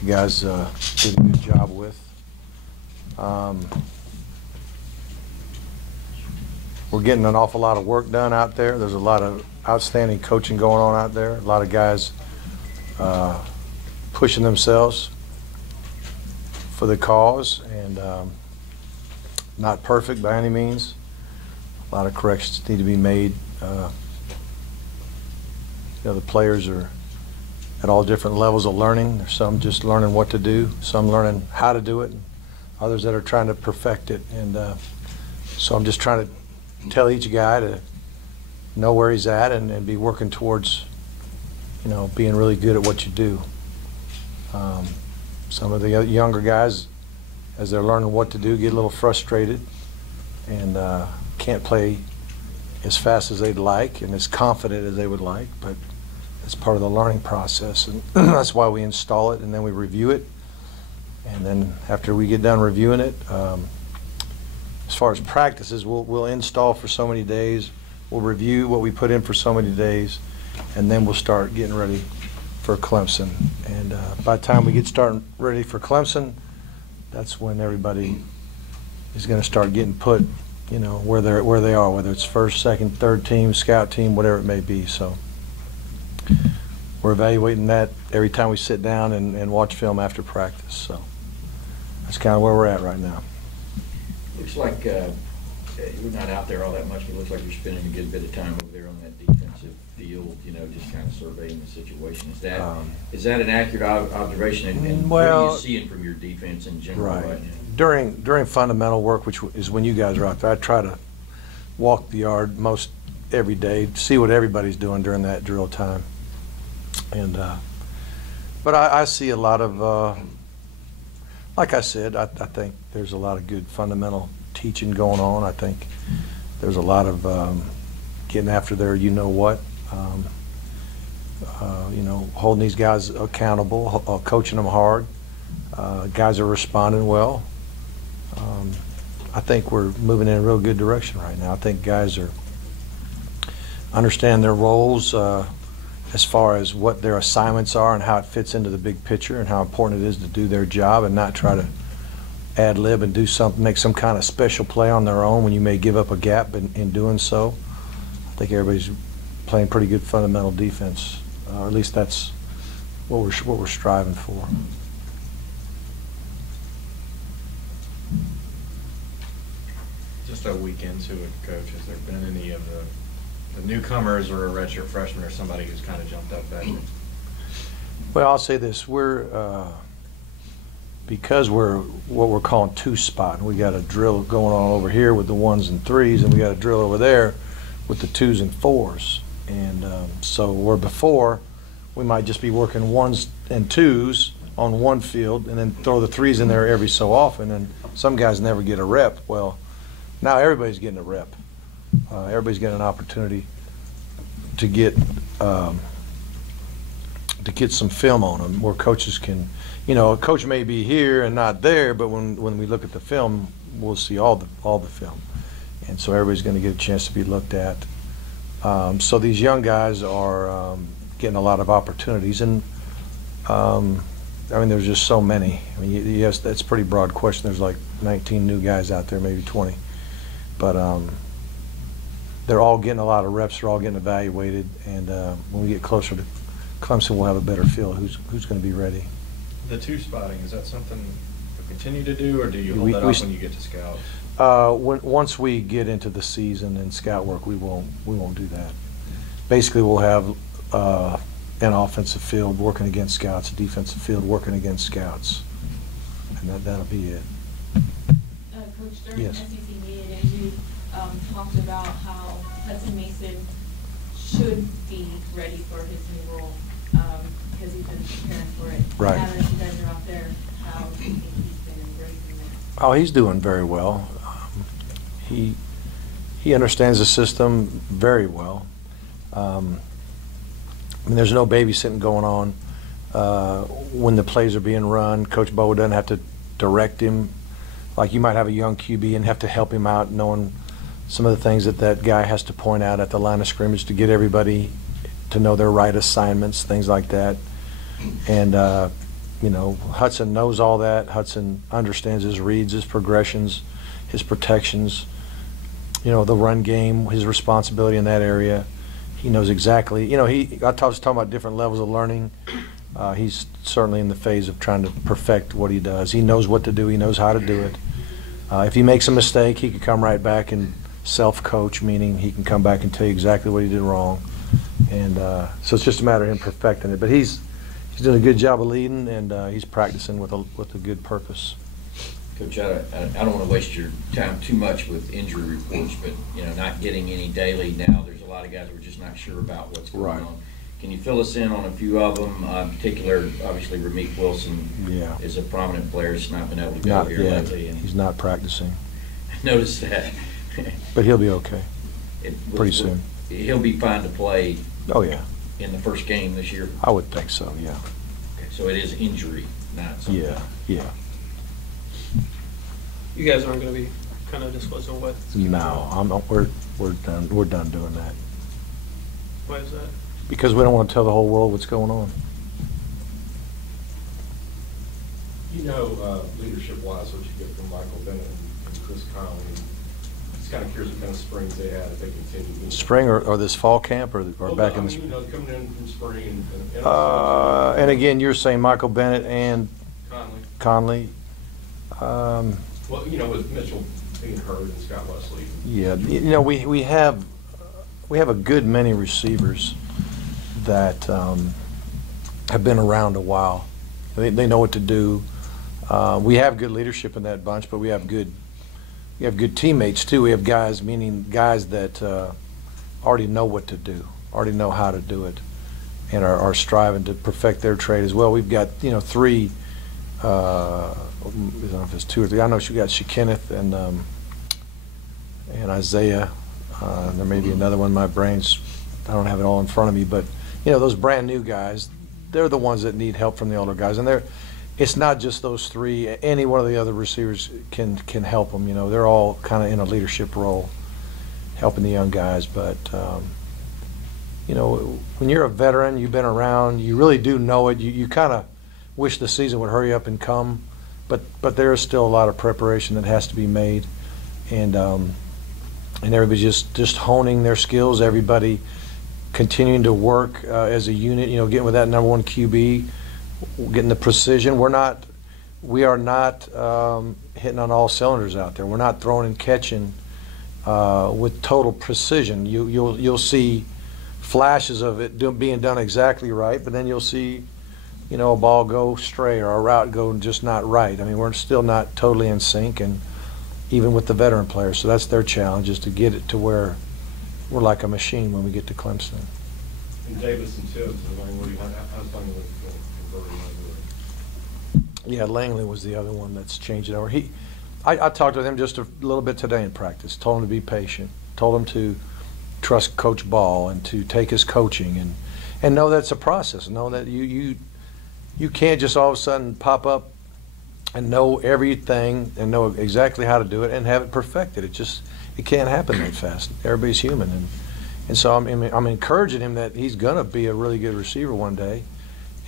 the guys did a good job with. We're getting an awful lot of work done out there. There's a lot of outstanding coaching going on out there. A lot of guys pushing themselves for the cause, and not perfect by any means. A lot of corrections need to be made. The players are at all different levels of learning. There's some just learning what to do, some learning how to do it, and others that are trying to perfect it. And so I'm just trying to tell each guy to know where he's at and be working towards, being really good at what you do. Some of the younger guys, as they're learning what to do, get a little frustrated and can't play as fast as they'd like and as confident as they would like, but it's part of the learning process, and that's why we install it and then we review it. And then after we get done reviewing it, as far as practices, we'll install for so many days, we'll review what we put in for so many days, and then we'll start getting ready for Clemson. And by the time we get starting ready for Clemson, that's when everybody is going to start getting put, where they are, whether it's first, second, third team, scout team, whatever it may be. So we're evaluating that every time we sit down and watch film after practice. So that's kind of where we're at right now. Looks like you're not out there all that much, but it looks like you're spending a good bit of time over there on that defensive field, just kind of surveying the situation. Is that an accurate observation? And what are you seeing from your defense in general right now? During fundamental work, which is when you guys are out there, I try to walk the yard most every day, see what everybody's doing during that drill time. And but I see a lot of, like I said, I think there's a lot of good fundamental teaching going on. I think there's a lot of getting after their what, holding these guys accountable, coaching them hard. Guys are responding well. I think we're moving in a real good direction right now. I think guys understand their roles as far as what their assignments are and how it fits into the big picture and how important it is to do their job and not try to ad lib and do something, make some kind of special play on their own when you may give up a gap in doing so. I think everybody's playing pretty good fundamental defense, or at least that's what we're striving for. Just a week into it, Coach, has there been any of the newcomers or a redshirt freshman or somebody who's kind of jumped up at you? Well, I'll say this: because we're what we're calling two-spot. We got a drill going on over here with the 1s and 3s, and we got a drill over there with the 2s and 4s. And so where before we might just be working 1s and 2s on one field, and then throw the 3s in there every so often, and some guys never get a rep. Well, now everybody's getting a rep. Everybody's getting an opportunity to get some film on them, where coaches can, a coach may be here and not there, but when we look at the film, we'll see all the film, and so everybody's going to get a chance to be looked at. So these young guys are getting a lot of opportunities, and there's just so many. Yes, that's a pretty broad question. There's like 19 new guys out there, maybe 20, but they're all getting a lot of reps. They're all getting evaluated, and when we get closer to Clemson, we'll have a better feel who's going to be ready. The two-spotting, is that something you continue to do, or do you hold that off when you get to scouts? Once we get into the season and scout work, we won't do that. Basically, we'll have an offensive field working against scouts, a defensive field working against scouts, and that'll be it. Coach, during yes. SEC media day, you talked about how Hudson Mason should be ready for his new role because he's been preparing for it. Right. Now that you guys are out there, how do you think he's been embracing that? Oh, he's doing very well. He understands the system very well. There's no babysitting going on. When the plays are being run, Coach Bo doesn't have to direct him. Like you might have a young QB and have to help him out, knowing some of the things that guy has to point out at the line of scrimmage to get everybody to know their right assignments, things like that. And you know, Hudson knows all that. Hudson understands his reads, his progressions, his protections, you know, the run game, his responsibility in that area. He knows exactly, you know, I was talking about different levels of learning. He's certainly in the phase of trying to perfect what he does. He knows what to do. He knows how to do it. If he makes a mistake, he can come right back and self-coach, meaning he can come back and tell you exactly what he did wrong. And so it's just a matter of him perfecting it. But he's doing a good job of leading, and he's practicing with a good purpose. Coach, I don't want to waste your time too much with injury reports, but, you know, not getting any daily now, there's a lot of guys we're just not sure about what's going on. Can you fill us in on a few of them? In particular, obviously, Ramik Wilson is a prominent player. He's not been able to go here lately. And he's not practicing. I noticed that. But he'll be okay pretty soon. He'll be fine to play. Oh, yeah. In the first game this year? I would think so, yeah. Okay, so it is injury, not something. Yeah. You guys aren't going to be kind of disclosing what? No, we're done. We're done doing that. Why is that? Because we don't want to tell the whole world what's going on. You know, leadership-wise, what you get from Michael Bennett and Chris Conley. Just kind of curious what kind of springs they had if they continue. Spring or this fall camp or back in the spring? You know, coming in from spring and again, you're saying Michael Bennett and Conley. Well, you know, with Mitchell being hurt and Scott Wesley. Yeah, you know, we have a good many receivers that have been around a while. They know what to do. We have good leadership in that bunch, but we have good teammates too. We have guys that already know what to do, already know how to do it, and are striving to perfect their trade as well. We've got, you know, three. I don't know if it's two or three. I know she got Shekenneth and Isaiah. There may be another one. My brain's, I don't have it all in front of me, but you know, those brand new guys, they're the ones that need help from the older guys, and it's not just those three. Any one of the other receivers can help them. You know, they're all kind of in a leadership role, helping the young guys. But you know, when you're a veteran, you've been around, you really do know it. You kind of wish the season would hurry up and come, but there is still a lot of preparation that has to be made, and everybody's just honing their skills. Everybody continuing to work as a unit. You know, getting with that number one QB, getting the precision. We are not hitting on all cylinders out there. We're not throwing and catching with total precision. You'll see flashes of it being done exactly right, but then you'll see, you know, a ball go stray or a route go just not right. I mean, we're still not totally in sync, and even with the veteran players. So that's their challenge, is to get it to where we're like a machine when we get to Clemson. And Davis and Tibbs, how's Langley converting over? Yeah, Langley was the other one that's changed it over. I talked with him just a little bit today in practice. Told him to be patient. Told him to trust Coach Ball and to take his coaching and know that's a process. Know that you can't just all of a sudden pop up and know everything and know exactly how to do it and have it perfected. It can't happen that fast. Everybody's human, and so I'm encouraging him that he's gonna be a really good receiver one day,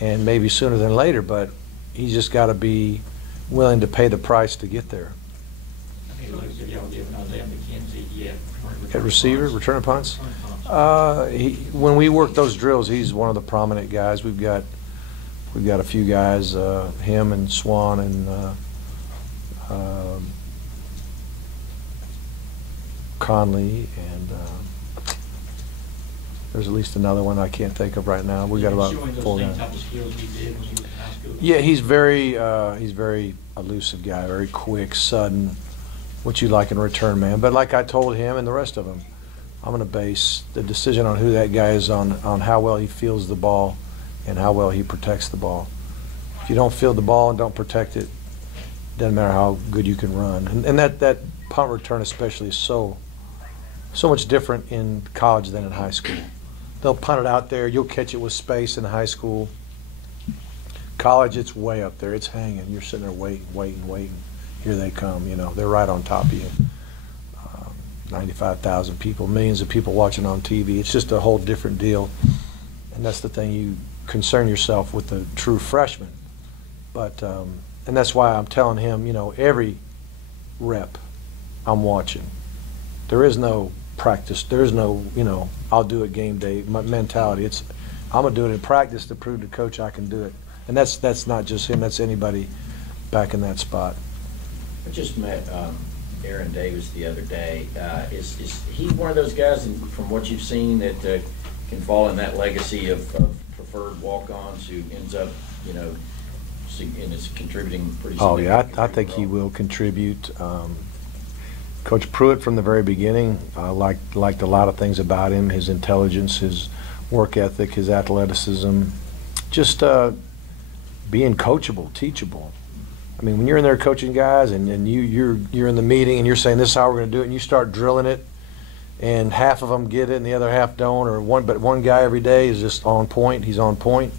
and maybe sooner than later. But he's just got to be willing to pay the price to get there. At receiver, return punts. When we work those drills, he's one of the prominent guys. We've got a few guys, him and Swan and Conley, and there's at least another one I can't think of right now. We got about 4 guys. Yeah, he's very elusive guy, very quick, sudden, what you like in a return man. But like I told him and the rest of them, I'm going to base the decision on who that guy is on how well he feels the ball and how well he protects the ball. If you don't feel the ball and don't protect it, doesn't matter how good you can run. And that punt return especially is so much different in college than in high school. They'll punt it out there. You'll catch it with space in high school. College, it's way up there. It's hanging. You're sitting there waiting. Here they come. You know, they're right on top of you. 95,000 people, millions of people watching on TV. It's just a whole different deal. And that's the thing. You concern yourself with the true freshman But and that's why I'm telling him, you know, every rep I'm watching. There is no practice. There is no, you know, I'll do it game day mentality. It's I'm gonna do it in practice to prove to coach I can do it. And that's not just him. That's anybody back in that spot. I just met Aaron Davis the other day. Is he one of those guys, from what you've seen, that can fall in that legacy of preferred walk-ons who ends up, you know, and is contributing pretty Oh yeah, significantly? I think he will contribute. Coach Pruitt from the very beginning liked a lot of things about him: his intelligence, his work ethic, his athleticism, just being coachable, teachable. I mean, when you're in there coaching guys and you're in the meeting and you're saying this is how we're going to do it, and you start drilling it, and half of them get it and the other half don't, or one guy every day is just on point. He's on point.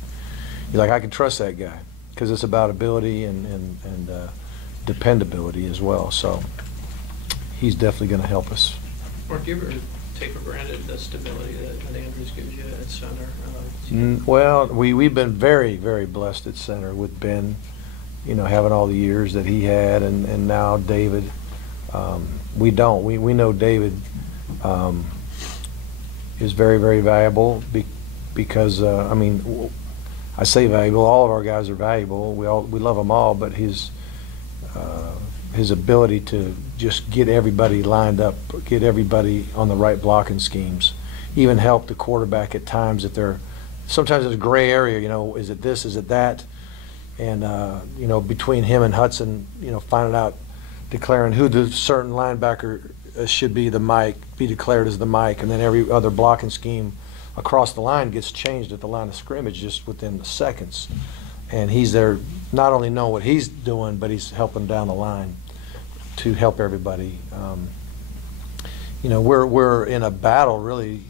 You're like, I can trust that guy, because it's about ability and dependability as well. So he's definitely going to help us. Mark, do you ever take for granted the stability that Andrews gives you at center? Well, we've been very, very blessed at center with Ben, you know, having all the years that he had, and now David. We don't. We know David is very, very valuable because, I mean, I say valuable, all of our guys are valuable. We love them all, but his ability to just get everybody lined up, get everybody on the right blocking schemes, even help the quarterback at times if they're, sometimes there's a gray area, you know, is it this, is it that? And, you know, between him and Hudson, you know, finding out, declaring who the certain linebacker should be declared as the Mike, and then every other blocking scheme across the line gets changed at the line of scrimmage just within the seconds. And he's there, not only know what he's doing, but he's helping down the line to help everybody. You know, we're in a battle really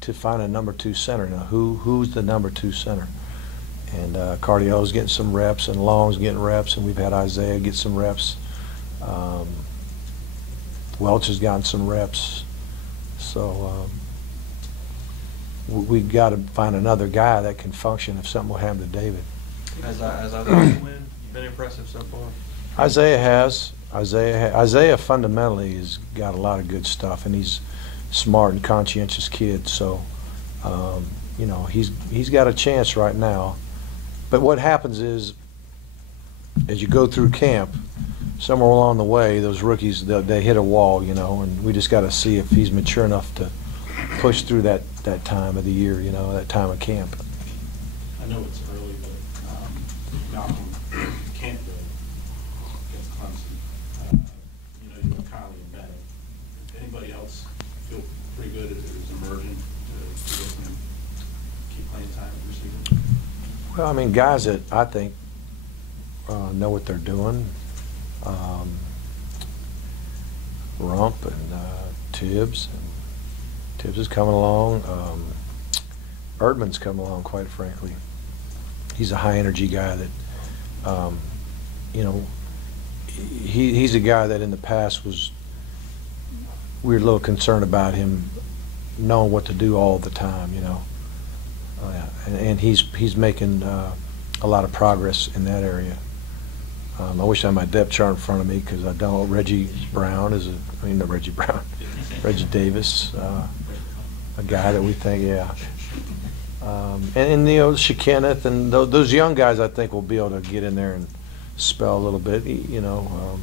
to find a number 2 center. Now, who's the number 2 center? And Cardiel's getting some reps, and Long's getting reps, and we've had Isaiah get some reps. Welch has gotten some reps. So we've got to find another guy that can function if something will happen to David. Has Isaiah been impressive so far? Isaiah has. Isaiah fundamentally has got a lot of good stuff, and he's smart and conscientious kid. So, you know, he's got a chance right now. But what happens is, as you go through camp, somewhere along the way, those rookies, they hit a wall, you know, and we just got to see if he's mature enough to push through that time of the year, you know, that time of camp. I know it's early, but Malcolm Cantville against Clemson, you know, you have Kylie and Bennett. Anybody else feel pretty good as emerging to get some keep playing time at receiver? Well, I mean, guys that I think know what they're doing. Rump and Tibbs. And Tibbs is coming along. Erdman's coming along, quite frankly. He's a high-energy guy that, you know, he's a guy that in the past we were a little concerned about him knowing what to do all the time, you know. And he's making a lot of progress in that area. I wish I had my depth chart in front of me, because I don't. Reggie Davis, a guy that we think, yeah. And you know, Shekineth and those young guys, I think, will be able to get in there and spell a little bit, you know.